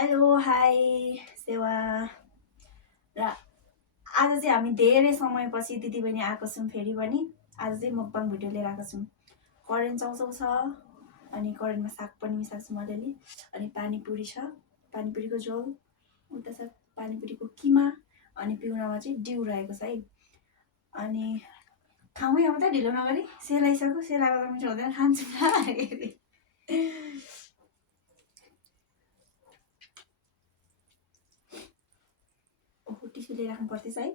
Hello hi सेवा र आज चाहिँ हामी धेरै समयपछि दिदीबहिनी आएको छौँ फेरि पनि। आज चाहिँ मकबाङ भिडियो लिएर आएको छौँ। करेन्ट चाउचाउ छ अनि करेन्टमा साग पनि मिसाएको छौँ अलिअलि, अनि पानीपुरी छ, पानीपुरीको झोल, उता छ पानीपुरीको किमा, अनि पिउनामा चाहिँ डिउ रहेको छ है। अनि खाउँ है अब त ढिलो नगरी, सेलाइसक्यो, सेलाएको त मिठो हुँदैन, खान्छौँ टिस्यु लिएर राख्नु पर्दैछ है।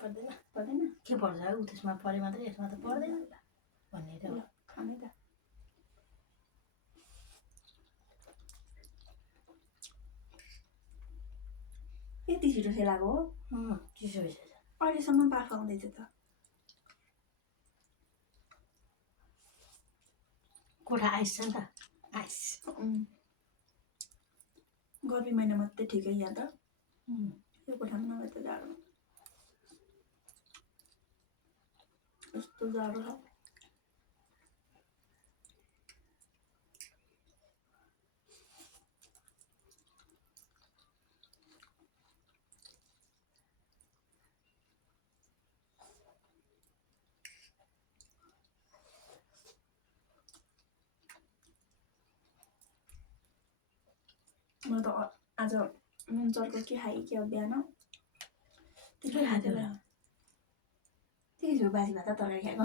पर्दैन पर्दैन के पर्छ उ त्यसमा परे मात्रै यसमा त पर्दैन भन्ने त खानै त यति छिटो सेलाएको हो। चिसो भइसक्यो अहिलेसम्म बाफ आउँदैछ त। कोठा आइस छ नि त आइस गर्मी महिना मात्रै ठिकै यहाँ त, यो कोठामा नभए त जाडो यस्तो जाडो छ। म त आज नुन चर्को के खाएँ कि अब बिहान त्यही खाएको होला, त्यही झो बासी भात तरकारी खाएको।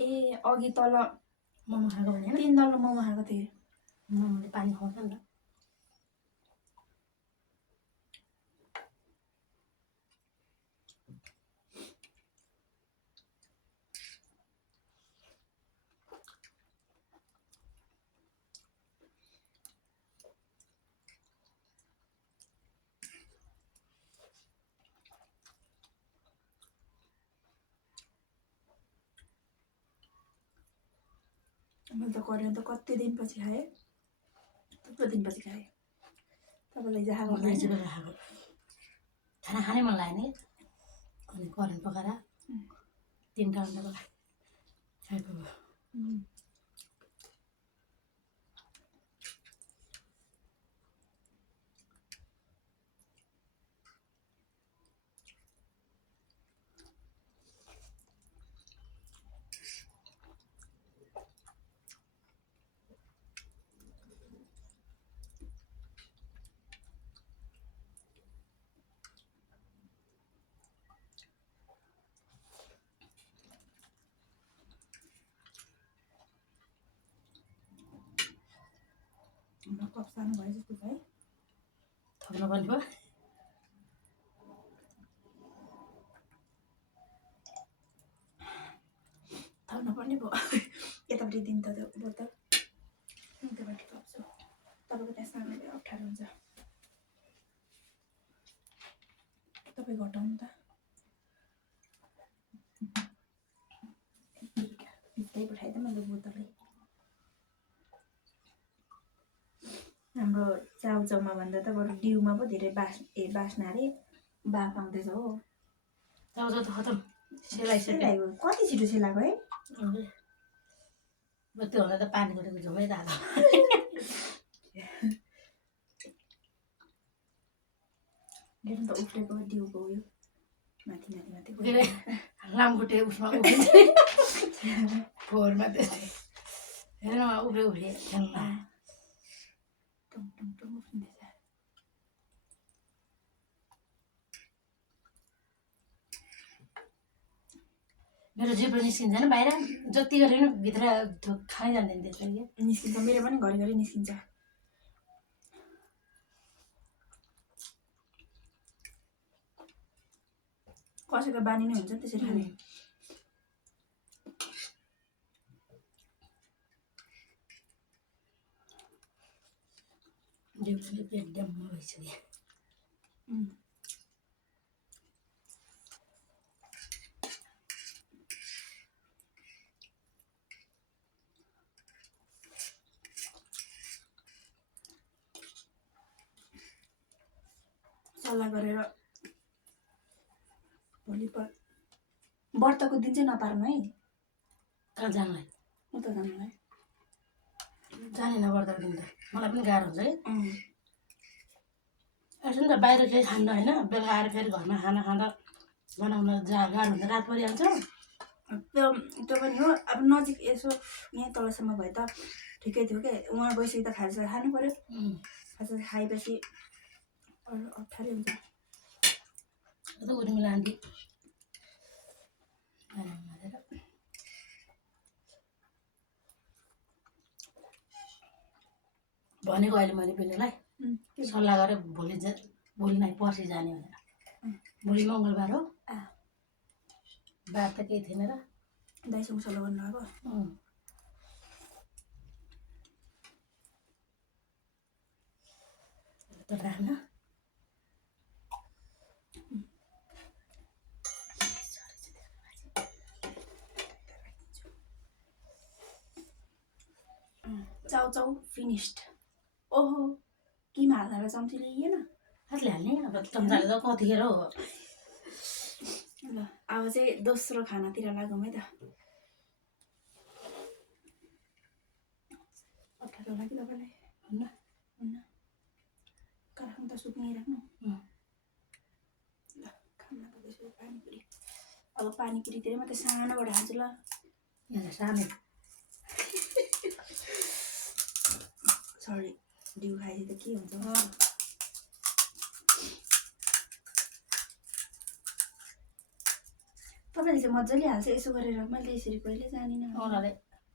ए अघि तल मोमो खाएको भने 3 तल मोमो खाएको थिएँ। मोमोले पानी खुवाउँछ नि त। मैले त करेन्ट त कति दिनपछि खाएँ, थुप्रो दिनपछि खाएँ। तपाईँलाई जहाँ मलाई चाहिँ बेला खाएको खाना खानै मन लाग्यो नि, अनि करेन्ट पकाएर 3 घन्टा खाएको। कप सानो भयो जस्तो छ है, थप्नु पर्ने भयो। थप्नु पर्ने भयो। यतापट्टि दिन त त्यो बोतल त्यहाँबाट थप्छु, तपाईँको त्यहाँ सानोले अप्ठ्यारो हुन्छ, तपाईँ घटाउनु त। भित्रै पठाइदिएँ मैले बोतलै। हाम्रो चाउचाउमा भन्दा त बरु डिउमा पो धेरै बास्ना अरे बाफ आउँदैछ हो। चाउचाउ त खतम सेलाइसक्यो। कति छिटो सेलाएको है। त्यो हुँदा त पानी गुटेको झुमै तातो। हेर्नु त उफ्रेको डिउको उयो माथि माथि माथि के अरे लामखुट्टे उसमा उफ्रिन्छ फोहोरमा त्यस्तै हेर्नु उफ्रे उफ्रे खेल्ला टुङ टुङ टुङ उफ्रिँदैछ। मेरो जिब्रो निस्किन्छ बाहिर, जति गरे पनि भित्र खाइ जान्दैन त्यसलाई। निस्किन्छ, मेरो पनि घरिघरि निस्किन्छ। कसैको बानी नै हुन्छ त्यसरी खाने। जिब्रोले पेट ड्याम्म भइसक्यो। सल्लाह गरेर भोलि व्रतको दिन चाहिँ नपार्नु है। कहाँ जानलाई उता जानुलाई जाने नपर्दा दिन त मलाई पनि गाह्रो हुन्छ कि अँ यसो नि त बाहिर केही खान्न होइन बेलुका आएर फेरि घरमा खाना खाँदा बनाउन गाह्रो हुन्छ रात परिहाल्छ त्यो त्यो पनि हो अब नजिक यसो यहीँ तलसम्म भए त ठिकै थियो क्या उहाँ गइसकेपछि त खाजा खानु पऱ्यो खाजा खाएपछि अरू अप्ठ्यारै हुन्छ उर्मिला आन्टी भनेको अहिले मैले पिनेलाई सल्लाह गरेर भोलि नै पर्सि जाने भनेर भोलि मङ्गलबार हो बार त केही थिएन र दाइसँग सल्लाह गर्नुभएको त राख्न चाउ चाउ फिनिस्ड ओहो किमा हाल्दा चम्चीले लिएन हातले हाल्ने अब चम्चाले त कतिखेर हो ल अब चाहिँ दोस्रो खानातिर लागौँ है त अप्ठ्यारो होला कि तपाईँलाई हुन्न हुन्न कराखाङ त सुक्नै राख्नु ल खाना पर्दैछु पानीपुरी अब पानीपुरीतिर मात्रै सानोबाट हाल्छु ल यहाँ सानो सरी डिउ खाएपछि त के हुन्छ तपाईँले चाहिँ मजाले हाल्छ यसो गरेर मैले यसरी कहिले जानिनँ औँलाले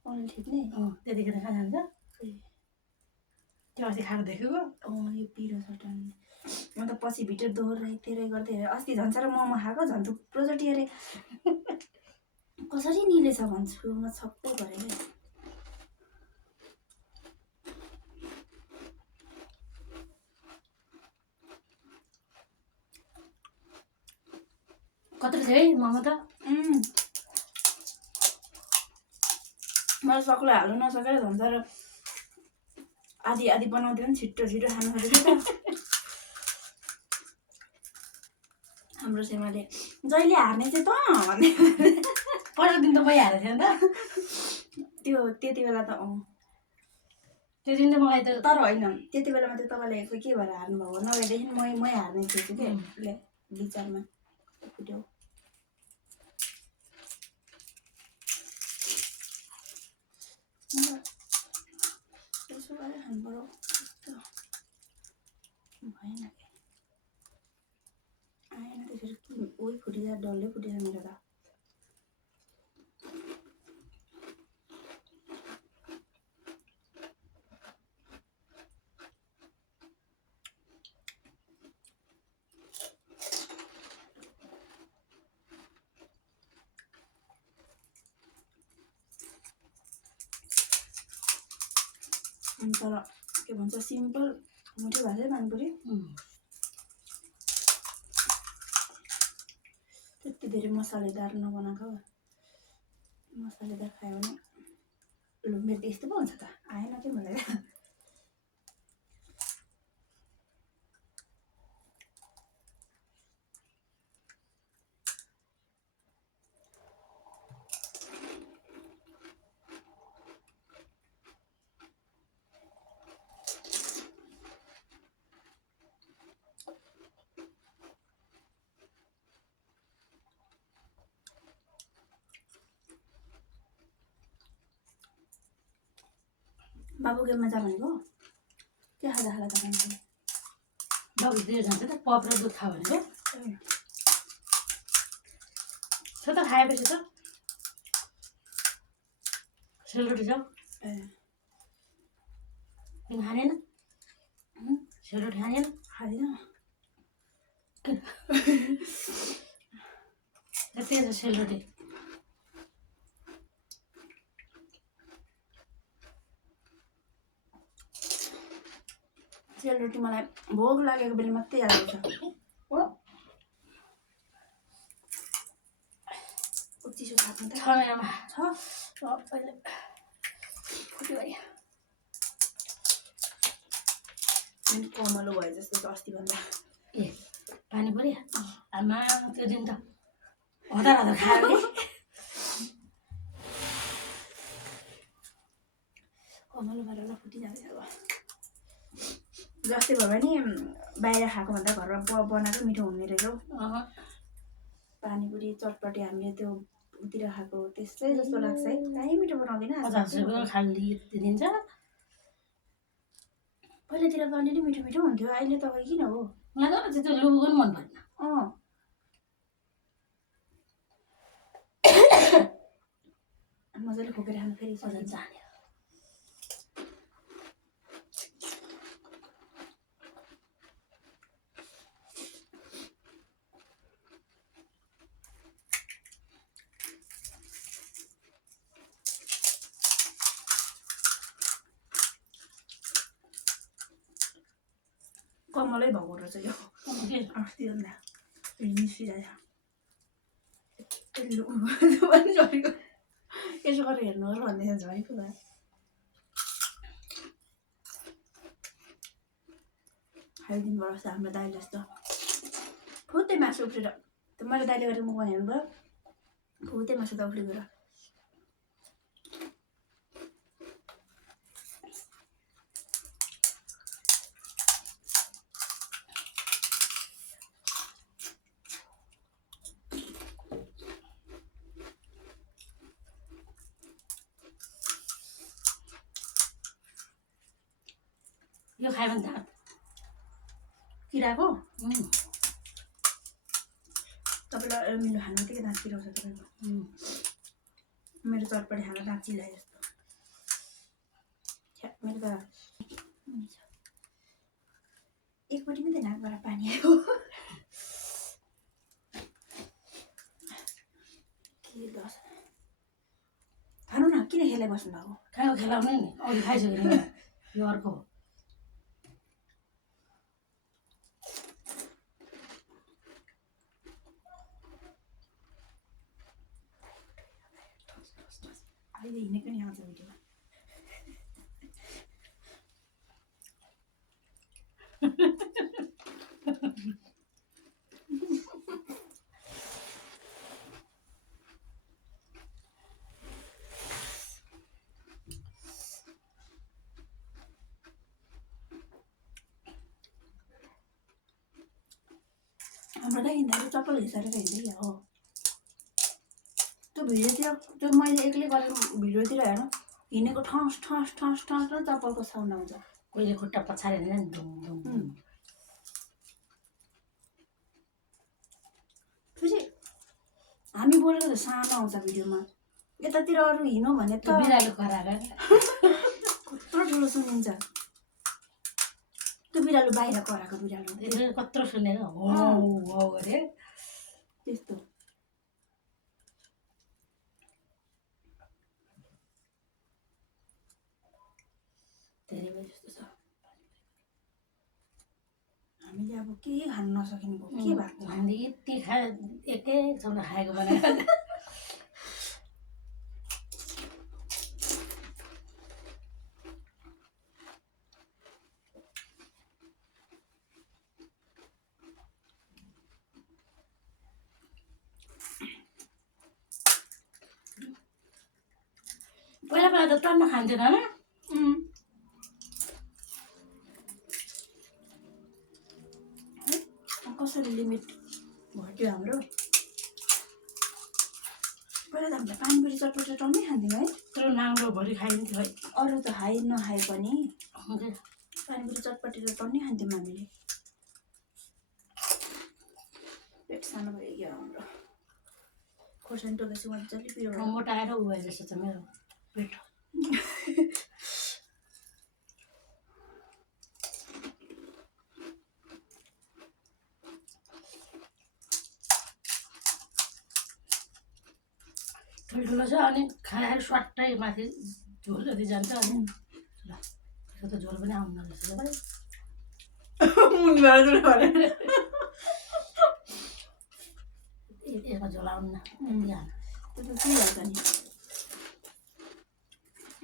औँला ठिक्ने त्यतिखेर कहाँ जान्छ त्यो अस्ति खाएको देखेको यो पिरो चटन म त पछि भिडियो दोहोऱ्याइ गर्दै हेरेँ अस्ति झन् साह्रो मोमो खाएको झन् थुप्रोचोटि अरे कसरी निलेछ भन्छु म छक्कै भएँ क्या कत्रो थियो है मोमो त मलाई सक्लो हाल्नु नसकेर झन् साह्रो आधी आधी बनाउँदैन छिटो छिटो खानु खोजेको त हाम्रो सेमाले जहिले हार्ने चाहिँ त भन्ने पहिलो दिन त मै हारेको थिएँ नि त त्यो त्यति बेला त त्यो दिन त मलाई त तर होइन त्यति बेलामा त तपाईँले के भएर हार्नुभएको नभएदेखि मै हार्ने थिएछु कि ले विचारमा फुट्यो यसो गरेर खानु पर्यो भएन आएन त्यसरी के उही फुटिँदा डल्लै फुटेछ मेरो त तर के भन्छ सिम्पल मिठो भएको चाहिँ पानीपुरी त्यति धेरै मसालेदार नबनाएको मसालेदार खायो भने लु मेरो त यस्तो पो हुन्छ त आएन कि मलाई बाबु गेममा जा भनेको के खाँदा खाँदा त मान्छे बाबुतिर जान्छ त पप र दुध खा भनेको छ त खाएपछि त सेलरोटी जाऊ खानेन सेलरोटी खानेन खाँदिनँ त्यही छ सेलरोटी सेलरोटी मलाई भोक लागेको बेला मात्रै याद आउँछ हो चिसो खानु त 6 महिनामा छ पहिले फुट्यो है कमलो भयो जस्तो छ अस्तिभन्दा ए पानीपुरी आमा त्यो दिन त हतार हतार खायो नि कमल भएर फुटिजान्छ अब जस्तै भए पनि बाहिर खाएको भन्दा घरमा बनाएको मिठो हुने रहेछ हौ पानीपुरी चटपटी हामीले त्यो उतिर खाएको त्यस्तै जस्तो लाग्छ है कहीँ मिठो बनाउँदैन 50 रुपियाँ खाली दिन्छ पहिलातिर त अलिअलि मिठो मिठो हुन्थ्यो अहिले त किन हो मलाई त त्यो लुबुको पनि मन परेन मजाले खोकेर खानु फेरि जाने कमलै भएको रहेछ यो अस्ति भन्दा निस्किरहेछ झरेको यसो गरेर हेर्नु होला भन्दैछ झरेको भए खाइदिनुपर्छ हाम्रो दाइले जस्तो फुत्तै मासु उफ्रेर त्यो मैले दाइले गरेर मुखमा हेर्नुभयो फुत्तै मासु त उफ्री गएर यो खायो भने दाँत किराको तपाईँलाई मेरो खानु बित्तिकै दाँत किराउँछ तपाईँको मेरो चटपटी खाँदा दाँत चिलाए जस्तो मेरो त एकपट्टि मात्रै नाकबाट पानी आयो के दस खानु न किन खेलाइ बस्नु भएको खायो खेलाउने नि अघि खाइसक्यो नि यो अर्को अहिले हिँडेको नि आउँछ भिडियोमा हाम्रो त हिँड्दाखेरि चप्पल घिसारेर हिँड्दै हो त्यो भिडियोतिर त्यो मैले एक्लै गरेको भिडियोतिर हेर्नु हिँडेको ठस ठस ठस ठस र चप्पलको साउन्ड आउँछ कहिले खुट्टा पछाडि नि फेरि हामी बोलेको त सानो आउँछ भिडियोमा यतातिर अरू हिँड्नु भने त बिरालो कराएर कत्रो ठुलो सुनिन्छ त्यो बिरालो बाहिर कराएको बिरालो कत्रो सुनेर हो गरे त्यस्तो धेरै भयो जस्तो छ हामीले अब के खानु नसकिनुको के भएको हामीले यति एक ठाउँमा खाएको बनाएर पहिला पहिला त टन्न खान्थ्यो न कसरी लिमिट घट्यो हाम्रो पहिला त हामीले पानीपुरी चटपटी टन्नै खान्थ्यौँ है तर नाङ्लोभरि खाइन्थ्यो है अरू त खाइ नखाए पनि पानीपुरी चटपटी त टन्नै खान्थ्यौँ हामीले पेट सानो भयो क्या हाम्रो खोर्सानी टोकेपछि मजाले पिरो मोटाएर उ भए जस्तो छ मेरो पेट ठुल्ठुलो छ अनि खाएर स्वाट्टै माथि झोल जति जान्छ अनि ल त्यसको त झोल पनि आउनु नरहेछ यसमा झोल आउनु न त्यो त पिइहाल्छ नि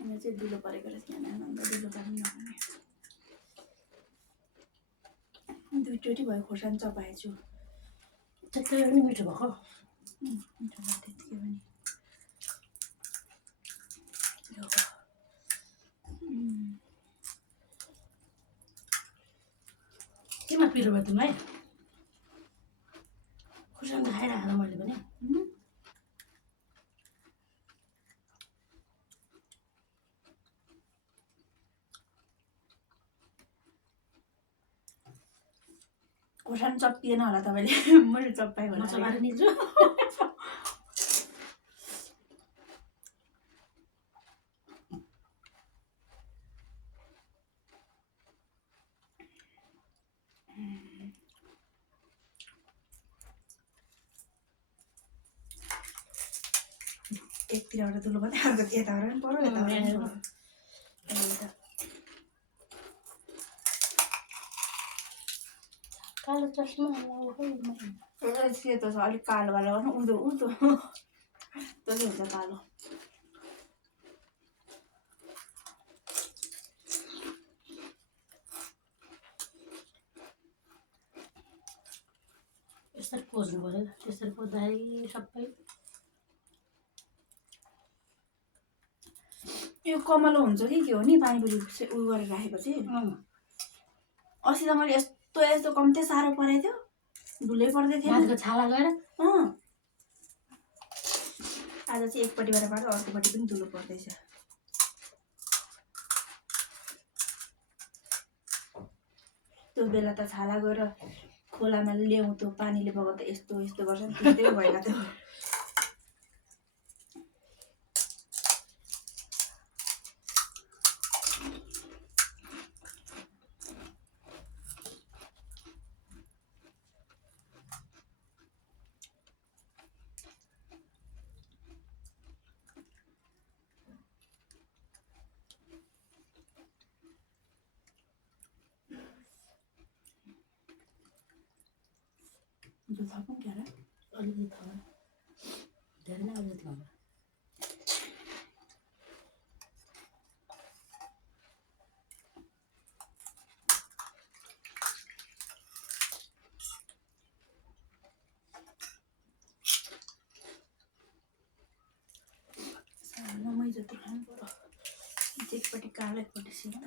यहाँ चाहिँ दुलो परेको रहेछ यहाँ अन्त दुलो पनि नखाने दुईचोटि भयो खोर्सानी चपाएछु त्यस्तै पनि मिठो भएको मिठो भयो त्यतिकै पनि पिरो भयो तिमीलाई खुर्सानी त खाइरहेको मैले पनि उम्, खोर्सानी चप्पिएन होला तपाईँले मैले चप्पाएँ होला नचबाएर निल्छु एकतिरबाट धुलो मात्रै अर्को यताबाट पनि पऱ्यो यताबाट पनि पऱ्यो। कालो चस्मा सेतो छ अलिक कालोवाला गर्नु उँधो उँधो तसै हुन्छ कालो। यसरी कोच्नु पऱ्यो त्यसरी कोच्दाखेरि सबै यो कमलो हुन्छ कि के हो नि पानीपुरी उयो गरेर राखेपछि। अस्ति त मैले यस्तो यस्तो कम्ती साह्रो परेको थियो धुलै पर्दै थियो माथिको छाला गएर आज चाहिँ एकपट्टिबाट पार्दा अर्कोपट्टि पनि धुलो पर्दैछ। त्यो बेला त छाला गएर खोलामा ल्याउँ त्यो पानीले बगाउँदा यस्तो यस्तो गर्छ नि त्यस्तै भइरहेको थियो। जो थपौँ क्या र अलिकति थप धेरै नै अलिकति थप नमै जति खानु पर्यो एकपट्टि कालो एकपट्टि सेतो।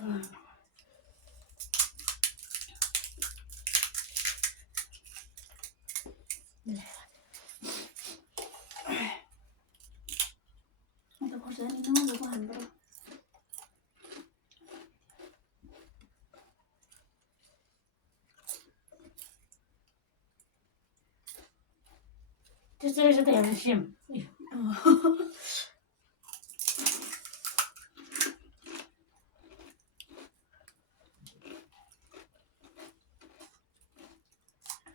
अन्त खोर्सानी नमजाको हाल्नु पर्यो। त्यस्तो रहेछ त हेर्नु सेम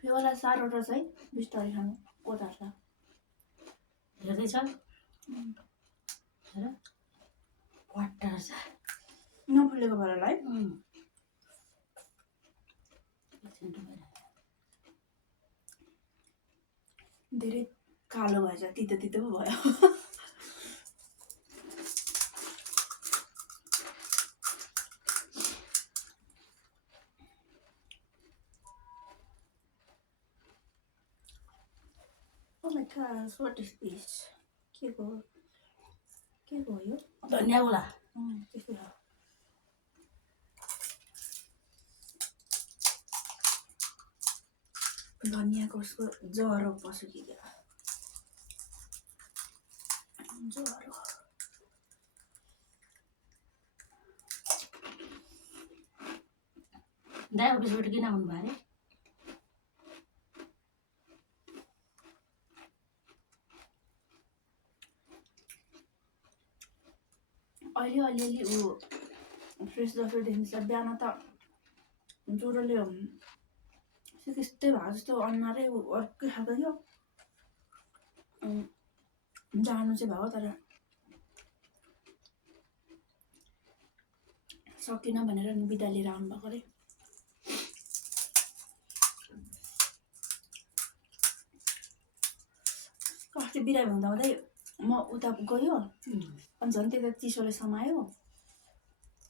योवाला साह्रो रहेछ है बिस्तारै खानु कोदार छ हेर्दैछ हेर वाट्टा रहेछ नफुलेको भएर होला है। एकछिन डुबाइरहेको धेरै कालो भएछ तितो तितो पो भयो। Oh my gosh, what is this? के को हो यो? धनियाँ होला त्यस्तै हो। धनियाँको उसको ज्वरो पस्यो कि क्या ज्वरो। दाइ अफिसबाट किन आउनु भयो अरे अहिले अलिअलि ऊ फ्रेस जस्तो देखिन्छ बिहान त ज्वरोले सिकिस्तै भएको जस्तो अनुहारै अर्कै खालको थियो। जानु चाहिँ भयो तर सकिनँ भनेर नि बिदा लिएर आउनुभएको अरे। अस्ति बिरामी हुँदा हुँदै म उता गयो अनि झन् त्यता चिसोले समायो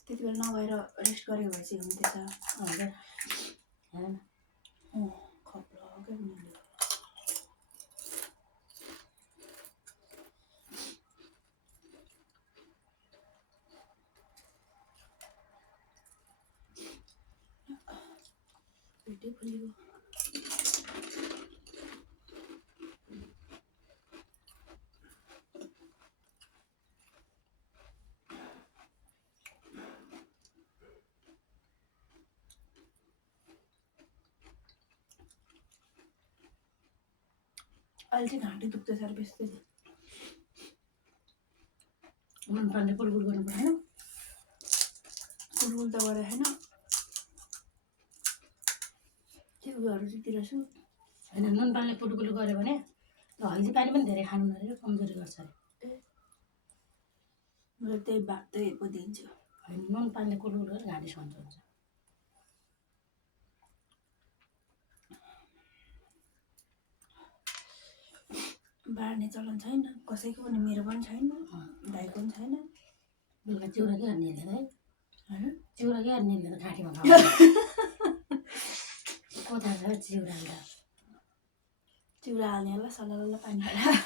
त्यति बेला नगएर रेस्ट गरेको भएपछि हुन्थेछ। हजुर खप्लकै हुनुहुन्थ्यो। छिट्टै फुलेको। अहिले चाहिँ घाँटी दुख्दैछ र बेसी नुन पानीले पुडपुड गर्नु परेन। कुलकुल त गरेको छैन, त्यो उयोहरू चाहिँ दिइरहेछु। होइन नुन पानीले पुडपुड गऱ्यो भने हल्दी पानी पनि धेरै खानु नअरे कमजोरी गर्छ अरे। म त्यही त्यही पो दिन्छु। होइन नुन पानीले कुलकुल गरेर घाँटी सन्चो हुन्छ। बार्ने चलन छैन कसैको पनि, मेरो पनि छैन, दाइको पनि छैन। बेलुका चिउरा के गर्ने है? होइन चिउरा के गर्ने त घाँटीमा खाऊ कता छ चिउरा हाल्दा। चिउरा हाल्ने होला सल्लाह पानी हालेर।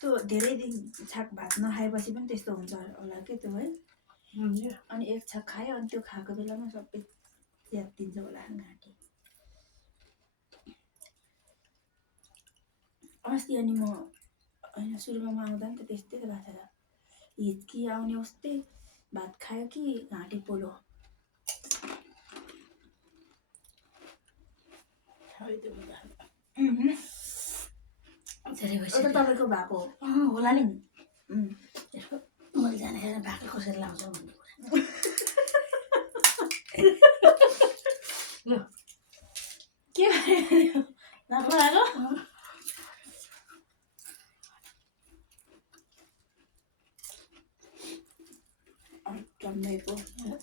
त्यो धेरै दिन छाक भात नखाएपछि पनि त्यस्तो हुन्छ होला के त्यो है। अनि एक छाक खायो अनि त्यो खाएको बेलामा सबै च्यातिन्छ होला घाँटी। अस्ति अनि म होइन सुरुमा आउँदा नि त त्यस्तै भएको छ त, हिच्की आउने उस्तै भात खायो कि घाँटी पोलो। धेरै एउटा तपाईँको भएको होला नि। यसको मैले जानेर भाकै कसरी लाउँछ भन्ने कुरा। ल के राम्रो लाग्यो। जम्मेको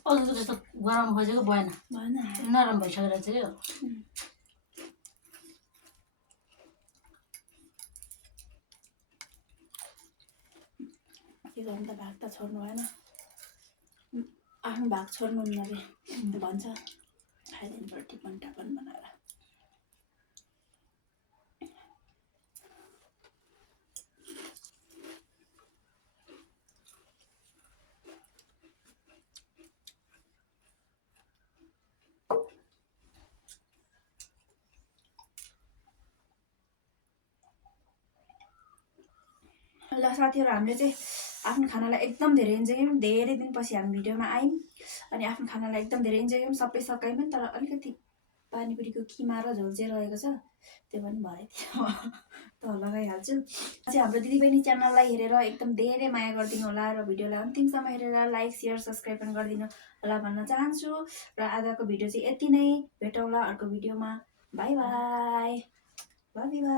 अरू जस्तो गराउनु खोजेको भएन, भएन नरम भइसकेर चाहिँ के गर्नु त भाग त छोड्नु भएन, आफ्नो भाग छोड्नु हुन्न अरे भन्छ, खाइदिनु पर्यो टिपन टापन बनाएर। ल साथीहरू, हामीले चाहिँ आफ्नो खानालाई एकदम धेरै इन्जोय गऱ्यौँ। धेरै दिनपछि हामी भिडियोमा आयौँ अनि आफ्नो खानालाई एकदम धेरै इन्जोय गऱ्यौँ। सबै सकायौँ पनि, तर अलिकति पानीपुरीको किमा र झोल चाहिँ रहेको छ, त्यो पनि भरेतिर त लगाइहाल्छु। चाहिँ हाम्रो दिदीबहिनी च्यानललाई हेरेर एकदम धेरै माया गरिदिनु होला र भिडियोलाई अन्तिमसम्म हेरेर लाइक सेयर सब्सक्राइब पनि गरिदिनु होला भन्न चाहन्छु। र आजको भिडियो चाहिँ यति नै, भेटौँला अर्को भिडियोमा। By by, love you.